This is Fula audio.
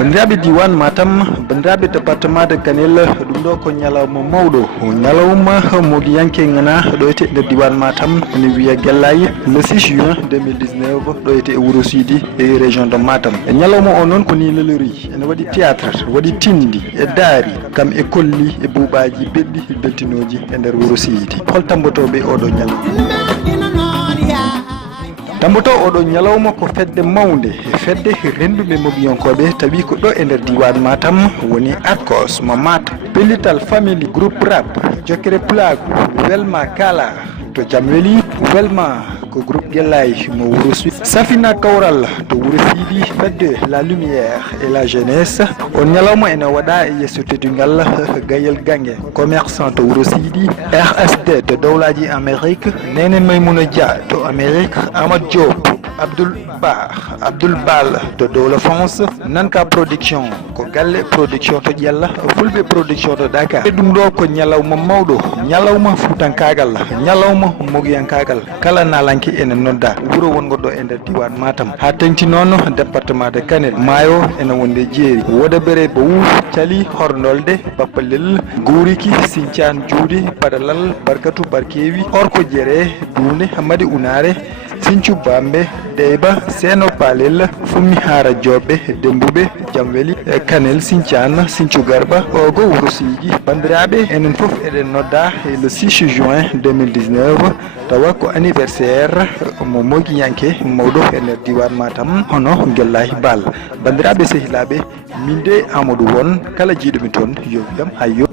bandiraɓe diwan matam bandiraɓe département de Kanel ɗum ɗo ko ñalawma mawɗo ñalawma mogiyanke ngana ɗo ete nder diwan matam ne wiya Guellaye le 6 juin 2019 ɗo ete e Wuro Sidi e région de Matam. ñalawma o noon ko ni lelori ene waɗi théâtre waɗi tindi e daari kam e kolli e buuɓaji beɗɗi beltinoji e nder Wuro Sidi. hol tambotoɓe oɗo ñalawma? Tamboto oɗo ñalawma ko fedde mawde fedde renduɓe mogiyankoɓe tawi ko ɗo e nder diwan Matam woni Arcos mo Matam. Pellital family groupe rap Jokere Pulago welma kala to jam weeli welma ko groupe Guellaye mo Wuro Sidi. Safina Kawral to Wuro Sidi fedde la lumière et la jeunesse. on ñalawma ene waɗa e yesso teddungal Gayel Gangue commerçant to Wuro Sidi. RSD to dowlaji Amérique. Nene Maymouna Dia to Amérique. Amadou Diop Abdoul Bal to dowla France. Nanka production ko galle production to Ƴella. Fulɓe production to Dakar. ɗum ɗo ko ñalawma mawɗo ñalawma fuutankagal ñalawma mogiyankagal kala nalanke ene nodda wuro wongo ɗo e nder diwan Matam ha tengti noon département de Kanel. maayo ene wonde jeeri Wodabere Bowu Cali Hornolde Bappalel Gouriki Sinthiane Dioudi Padalal Barkatu Barkewi Orko Jere Dune Hamadi Unare Sinthiou Bambe Deyba Seno Palel Fummi Hara Jobbe Dembuɓe Jamweli Kanel Sinthiane Sinthiou Garba Ogo Wuro Sidi. bandiraɓe enen foof eɗen nodda le 6 juin 2019 tawa ko anniversaire mo mogiyanke mawɗo e nder diwan Matam hono Guellaye Bal. bandiraɓe sehilaɓe min de Amadou Won kala jiiɗomi toon yo wiyam hayyo